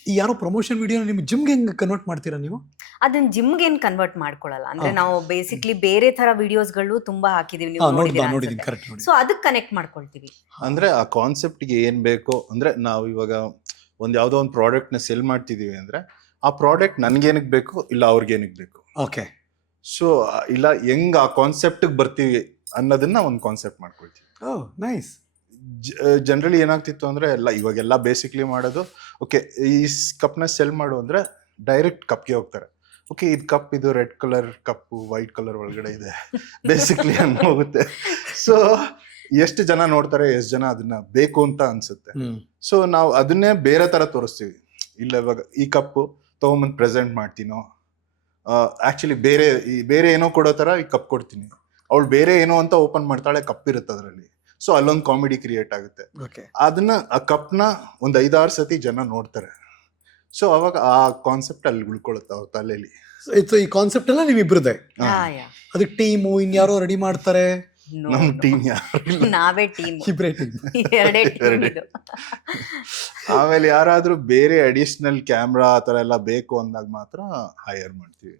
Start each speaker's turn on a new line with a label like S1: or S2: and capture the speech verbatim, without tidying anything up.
S1: ಈ ಯಾರೋ promotion video ನಿಮ್ಮ ಜಿಮ್ಗೆ ಹೆಂಗೆ ಕನ್ವರ್ಟ್ ಮಾಡ್ತೀರಾ ನೀವು?
S2: ಅದನ್ನ ಜಿಮ್ಗೆ ಏನ್ ಕನ್ವರ್ಟ್ ಮಾಡ್ಕೊಳ್ಳಲ್ಲ. ಅಂದ್ರೆ
S1: Okay.
S2: ನಾವು ಬೇಸಿಕ್ಲಿ ಬೇರೆ ತರ ವಿಡಿಯೋಸ್ಗಳು ತುಂಬಾ ಹಾಕಿದೀವಿ,
S1: ಹಾ
S2: ನೀವು
S1: ನೋಡಿದ
S2: ನೋಡಿದೀರಾ
S1: ನೋಡಿದ್ದೀನಿ
S2: ಅನ್ಸುತ್ತೆ.
S1: ಕರೆಕ್ಟ್ ನೋಡಿ.
S2: ಸೊ ಅದಕ್ಕೆ ಕನೆಕ್ಟ್ ಮಾಡ್ಕೊಳ್ತೀವಿ.
S3: ಅಂದ್ರೆ ಆ ಕಾನ್ಸೆಪ್ಟ್ಗೆ ಏನ್ ಬೇಕೋ, ಅಂದ್ರೆ ನಾವು ಇವಾಗ ಒಂದ್ ಯಾವ್ದೋ ಒಂದು ಪ್ರಾಡಕ್ಟ್ ನ ಸೆಲ್ ಮಾಡ್ತಿದೀವಿ ಅಂದ್ರೆ ಆ ಪ್ರಾಡಕ್ಟ್ ನನ್ಗೇನಕ್ ಬೇಕು ಇಲ್ಲ ಅವ್ರಿಗೇನಕ್ ಬೇಕು,
S1: ಓಕೆ
S3: ಸೊ ಇಲ್ಲ ಹೆಂಗ್ ಆ ಕಾನ್ಸೆಪ್ಟ್ ಬರ್ತೀವಿ ಅನ್ನೋದನ್ನ ಒಂದು ಕಾನ್ಸೆಪ್ಟ್ ಮಾಡ್ಕೊಳ್ತೀವಿ.
S1: ಓ ನೈಸ್.
S3: ಜನರಲಿ ಏನಾಗ್ತಿತ್ತು ಅಂದ್ರೆ ಎಲ್ಲ ಇವಾಗೆಲ್ಲ ಬೇಸಿಕ್ಲಿ ಮಾಡೋದು, ಓಕೆ ಈ ಕಪ್ನ ಸೆಲ್ ಮಾಡು ಅಂದ್ರೆ ಡೈರೆಕ್ಟ್ ಕಪ್ಗೆ ಹೋಗ್ತಾರೆ. ಓಕೆ ಇದು ಕಪ್, ಇದು ರೆಡ್ ಕಲರ್ ಕಪ್ಪು ವೈಟ್ ಕಲರ್ ಒಳಗಡೆ ಇದೆ ಬೇಸಿಕ್ಲಿ ಹಂಗ ಹೋಗುತ್ತೆ. ಸೊ ಎಷ್ಟು ಜನ ನೋಡ್ತಾರೆ, ಎಷ್ಟು ಜನ ಅದನ್ನ ಬೇಕು ಅಂತ ಅನ್ಸುತ್ತೆ. ಸೊ ನಾವು ಅದನ್ನೇ ಬೇರೆ ತರ ತೋರಿಸ್ತೀವಿ. ಇಲ್ಲ ಇವಾಗ ಈ ಕಪ್ಪು ತಗೊಂಬಂದ್ ಪ್ರೆಸೆಂಟ್ ಮಾಡ್ತೀನೋ, ಆಕ್ಚುಲಿ ಬೇರೆ ಈ ಬೇರೆ ಏನೋ ಕೊಡೋ ತರ ಈ ಕಪ್ ಕೊಡ್ತೀನಿ, ಅವಳು ಬೇರೆ ಏನೋ ಅಂತ ಓಪನ್ ಮಾಡ್ತಾಳೆ, ಕಪ್ ಇರುತ್ತೆ ಅದರಲ್ಲಿ. ಸೊ ಅಲ್ಲೊಂದು ಕಾಮಿಡಿ ಕ್ರಿಯೇಟ್ ಆಗುತ್ತೆ.
S1: ಓಕೆ
S3: ಅದನ್ನ ಆ ಕಪ್ನ ಒಂದ್ ಐದಾರು ಸತಿ ಜನ ನೋಡ್ತಾರೆ. ಸೊ ಅವಾಗ ಆ ಕಾನ್ಸೆಪ್ಟ್ ಅಲ್ಲಿ ಉಳ್ಕೊಳ್ಳುತ್ತೆ ಅವ್ರ ತಲೆಯಲ್ಲಿ.
S1: ಸೊ ಈ ಕಾನ್ಸೆಪ್ಟ್ ಎಲ್ಲ ನೀವು ಇಬ್ರದೆ?
S2: ಯಾ, ಯಾ.
S1: ಅದಕ್ಕೆ ಟೀಮು ಇನ್ಯಾರೋ ರೆಡಿ ಮಾಡ್ತಾರೆ?
S2: No,
S3: ನಮ್
S2: no.
S3: ಟೀಮ್ ಯಾರು
S2: ನಾವೇ ಟೀಮ್,
S1: ಇಬ್ರೇ ಟೀಮ್.
S2: ಎರಡೇ ಟೀಮ್
S3: ಎರಡೇ.
S2: ಇದು.
S3: ಆಮೇಲೆ ಯಾರಾದ್ರೂ ಬೇರೆ ಅಡಿಷನಲ್ ಕ್ಯಾಮ್ರಾ ಆ ತರ ಎಲ್ಲ ಬೇಕು ಅಂದಾಗ ಮಾತ್ರ ಹೈಯರ್ ಮಾಡ್ತೀವಿ.